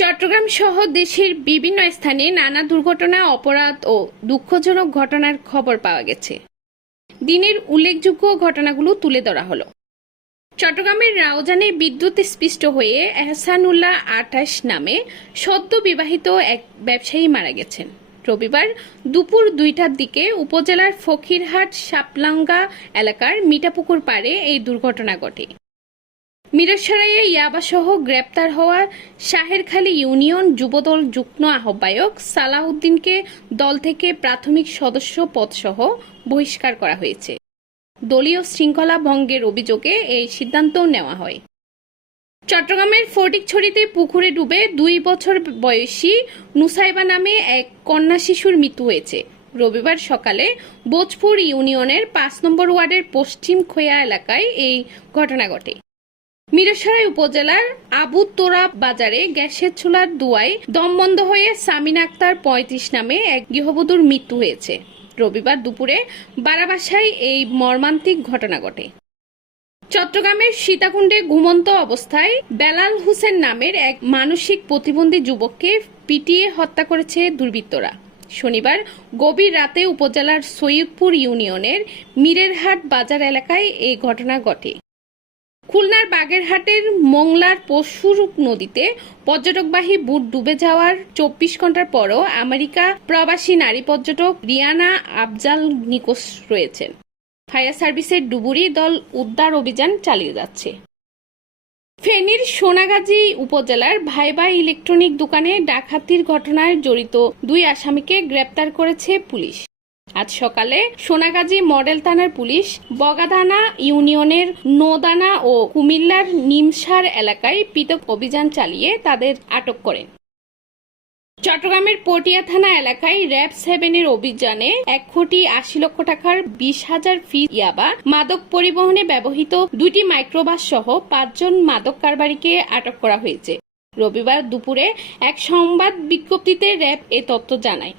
চট্টগ্রাম সহ দেশের বিভিন্ন স্থানে নানা দুর্ঘটনা, অপরাধ ও দুঃখজনক ঘটনার খবর পাওয়া গেছে। দিনের উল্লেখযোগ্য ঘটনাগুলো তুলে ধরা হলো। চট্টগ্রামের রাউজানে বিদ্যুৎ স্পৃষ্ট হয়ে এহসানুল্লাহ ২৮ নামে সদ্য বিবাহিত এক ব্যবসায়ী মারা গেছেন। রবিবার দুপুর ২টার দিকে উপজেলার ফকিরহাট সাপলাঙ্গা এলাকার মিঠাপুকুর পাড়ে এই দুর্ঘটনা ঘটে। মিরসরাইয়ে ইয়াবাসহ গ্রেপ্তার হওয়া শাহেরখালী ইউনিয়ন যুবদল যুগ্ম আহ্বায়ক সালাহউদ্দিনকে দল থেকে প্রাথমিক সদস্য পদসহ বহিষ্কার করা হয়েছে। দলীয় শৃঙ্খলা ভঙ্গের অভিযোগে এই সিদ্ধান্ত নেওয়া হয়। চট্টগ্রামের ফটিকছড়িতে পুকুরে ডুবে ২ বছর বয়সী নুসাইবা নামে এক কন্যা শিশুর মৃত্যু হয়েছে। রবিবার সকালে বোচপুর ইউনিয়নের ৫ নম্বর ওয়ার্ডের পশ্চিম খোয়া এলাকায় এই ঘটনা ঘটে। মিরসরাই উপজেলার আবু তোরা বাজারে গ্যাসের চুলার ধোঁয়ায় দম বন্ধ হয়ে সামিনা আক্তার ৩৫ নামে এক গৃহবধূর মৃত্যু হয়েছে। রবিবার দুপুরে বারাবাসায় এই মর্মান্তিক ঘটনা ঘটে। চট্টগ্রামের সীতাকুণ্ডে ঘুমন্ত অবস্থায় বেলাল হোসেন নামের এক মানসিক প্রতিবন্ধী যুবককে পিটিয়ে হত্যা করেছে দুর্বৃত্তরা। শনিবার গভীর রাতে উপজেলার সৈয়দপুর ইউনিয়নের মিরেরহাট বাজার এলাকায় এই ঘটনা ঘটে। খুলনার বাগেরহাটের মোংলার পশুর নদীতে পর্যটকবাহী বুট ডুবে যাওয়ার ২৪ ঘন্টার পরও আমেরিকা প্রবাসী নারী পর্যটক রিয়ানা আফজাল নিখোঁজ রয়েছেন। ফায়ার সার্ভিসের ডুবুরি দল উদ্ধার অভিযান চালিয়ে যাচ্ছে। ফেনীর সোনাগাজী উপজেলার ভাইবা ইলেকট্রনিক দোকানে ডাকাতির ঘটনায় জড়িত ২ আসামিকে গ্রেপ্তার করেছে পুলিশ। আজ সকালে সোনাগাজী মডেল থানার পুলিশ বগাদানা ইউনিয়নের নোদানা ও কুমিল্লার নিমসার এলাকায় পৃথক অভিযান চালিয়ে তাদের আটক করেন। চট্টগ্রামের পটিয়া থানা এলাকায় র‍্যাব 7-এর অভিযানে ১,৮০,০০,০০০ টাকার ২০,০০০ পিস ইয়াবা মাদক পরিবহনে ব্যবহৃত ২টি মাইক্রোবাস সহ ৫ জন মাদক কারবারিকে আটক করা হয়েছে। রবিবার দুপুরে এক সংবাদ বিজ্ঞপ্তিতে র‍্যাব এ তথ্য জানায়।